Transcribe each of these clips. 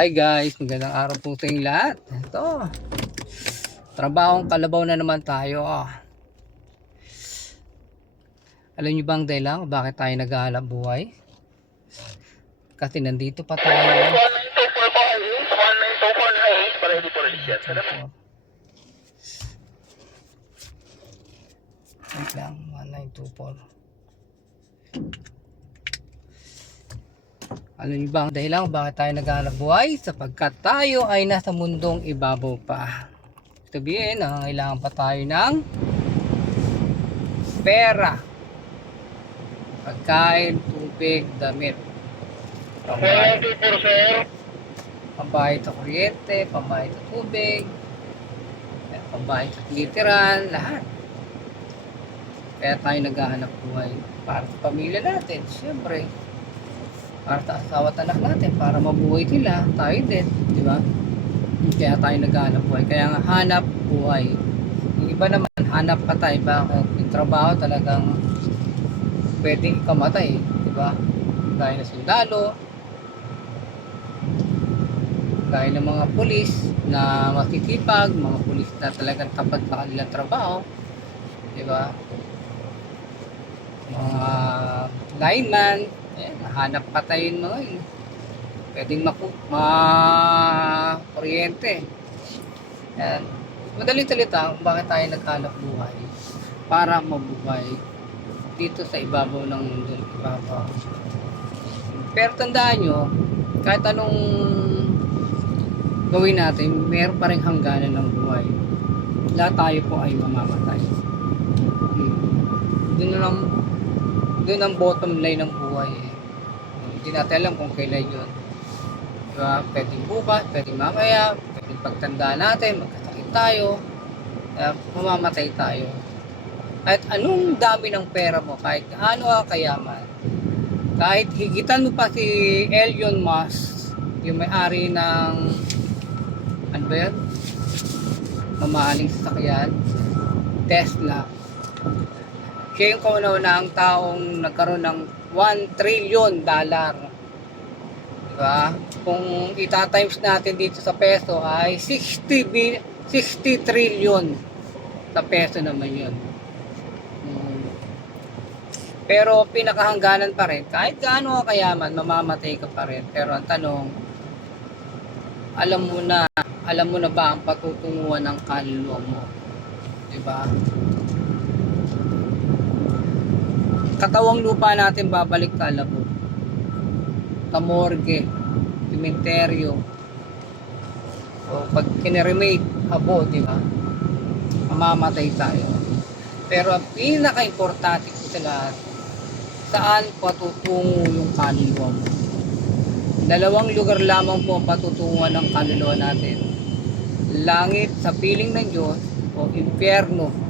Hi guys, magandang araw po sa inyong lahat. Ito, trabahong kalabaw na naman tayo. Alam niyo bang dahilan kung bakit tayo naghahanap buhay? Kasi nandito pa tayo. 1924 para hindi po register. Wait lang, 1924. Alam niyo bang dahilan kung bakit tayo naghahanap buhay? Sapagkat tayo ay nasa mundong ibabaw pa. Sabihin, nangangailangan pa tayo ng pera, pagkain, tubig, damit, pambayad sa kuryente, pambayad sa tubig, pambayad sa literal, lahat. Kaya tayo naghahanap buhay para sa pamilya natin, siyempre. Para sa asawa at anak natin, para mabuhay sila, tayo din, di ba? Kaya tayo naghahanap buhay. Kaya nga hanap buhay. Yung iba naman, hanap pa tayo. Bakit? Yung trabaho talagang pwedeng ikamatay, di ba? Gaya na sundalo, gaya ng mga pulis na masisipag, mga pulis na talagang tapat sa kanilang trabaho, di ba? Mga lineman, hanap pa tayo yung mga yun. Pwedeng kuryente. Yan. Madaling salita kung bakit tayo naghanap buhay para mabuhay dito sa ibabaw ng mundo, ibabaw. Pero tandaan nyo, kahit anong gawin natin, meron pa rin hangganan ng buhay. Lahat tayo po ay mamamatay. Doon ang bottom line ng buhay. Hindi natin alam kung kailan yun. Diba? Pwedeng bukas, pwedeng mamaya, pwedeng pagtanda natin, magkasakit tayo, mamamatay tayo. Kahit anong dami ng pera mo, kahit ano kayaman, kahit higitan mo pa si Elon Musk, yung may-ari ng ano ba yan? Mamahaling sasakyan, Tesla. Siya yung kauna-una ang taong nagkaroon ng $1 trillion. Diba? Kung itatimes natin dito sa peso ay 60 trillion sa peso naman yun. Pero pinakahangganan pa rin, kahit gaano ka kayaman, mamamatay ka pa rin. Pero ang tanong, alam mo na ba ang patutunguhan ng kaluluwa mo? Diba? Katawang lupa natin babalik kalabo. Kamorge, cementerio, o pag kineremate, abo, di ba? Mamamatay tayo. Pero ang pinaka-importante ko sa lahat, saan patutungo yung kaluluwa mo? Dalawang lugar lamang po ang patutunguhan ng kaluluwa natin. Langit sa piling ng Diyos o impyerno.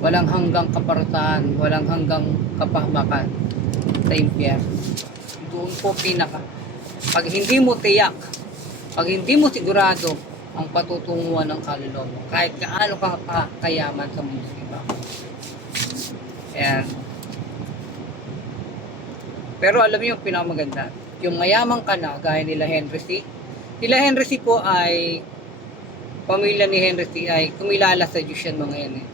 Walang hanggang kaparusahan, walang hanggang kapahamakan sa impyerno. Doon po pinaka. Pag hindi mo tiyak, pag hindi mo sigurado ang patutunguhan ng kaluluwa mo, kahit gaano ka kayaman sa mundo, diba? Ayan. Pero alam niyo yung pinakamaganda, yung mayaman ka na, gaya nila Henry C. Sila Henry C po ay, pamilya ni Henry C ay kumilala sa Diyos yan mga yan eh.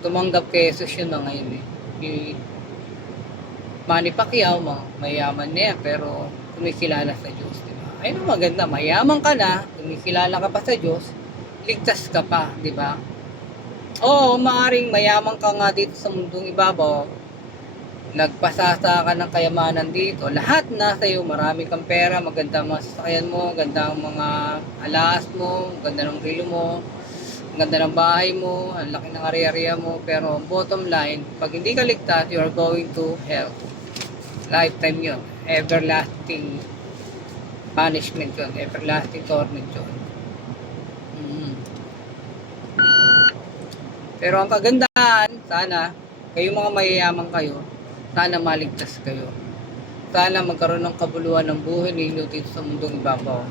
Tumanggap kay Jesus yun mga yun eh. Manny Pacquiao, mayaman niya pero kumikilala sa Diyos, diba? Ayun ang maganda, mayaman ka na, kumikilala ka pa sa Diyos, ligtas ka pa, diba? Oo, maaring mayaman ka nga dito sa mundong ibabaw, nagpasasa ka ng kayamanan dito, lahat nasa iyo, marami kang pera, maganda mga sasakyan mo, ganda ang mga alas mo, ganda ng relo mo, ganda ng bahay mo, ang laki ng area mo, pero bottom line, pag hindi ka ligtas, you are going to hell. Lifetime yun. Everlasting punishment yun. Everlasting torment yun. Pero ang kagandahan, sana, kayo mga mayayaman kayo, sana maligtas kayo. Sana magkaroon ng kabuluhan ng buhay ninyo dito sa mundong ibabaw.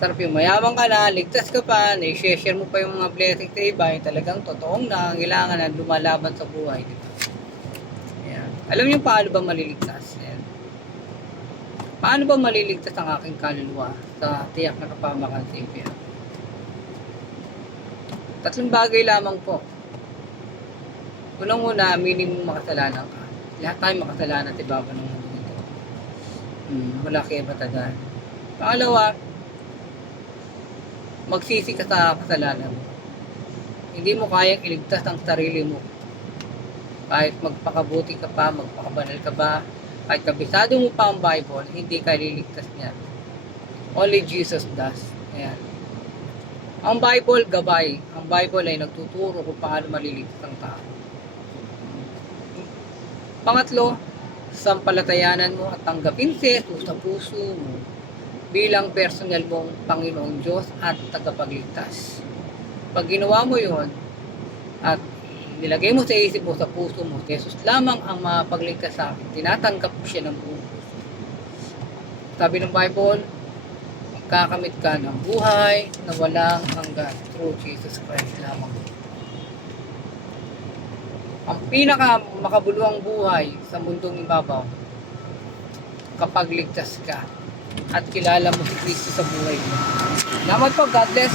Sarap yung mayaman ka na, ligtas ka pa, na-share mo pa yung mga blessings sa iba, yung talagang totoong nangangailangan na lumalaban sa buhay. Diba? Ayan. Alam niyo paano ba maliligtas? Ayan. Paano ba maliligtas ang aking kaluluwa sa tiyak na kapamakan sa impyerno? Tatlong bagay lamang po. Unang-una, aminin mong makasalanan ka. Lahat tayo makasalanan at ibaba ng mundo ito. Wala kayo matagal. Pangalawa, magsisi ka sa kasalanan mo. Hindi mo kayang iligtas ang sarili mo. Kahit magpakabuti ka pa, magpakabanal ka ba, kahit kabisado mo pa ang Bible, hindi ka liligtas niya. Only Jesus does. Ayan. Ang Bible, gabay. Ang Bible ay nagtuturo kung paano maliligtas ang tao. Pangatlo, sampalatayanan mo at tanggapin si Jesus sa puso mo bilang personal mong Panginoong Diyos at tagapagligtas. Pag ginawa mo yon at nilagay mo sa isip mo, sa puso mo, Jesus lamang ang mapagligtas sa akin, tinatanggap mo siya ng buong puso. Sabi ng Bible, magkakamit ka ng buhay na walang hanggan through Jesus Christ lamang. Ang pinaka makabuluhang buhay sa mundong ibabaw, kapag ligtas ka at kilala mo si Kristo sa buhay mo. Salamat po, God bless.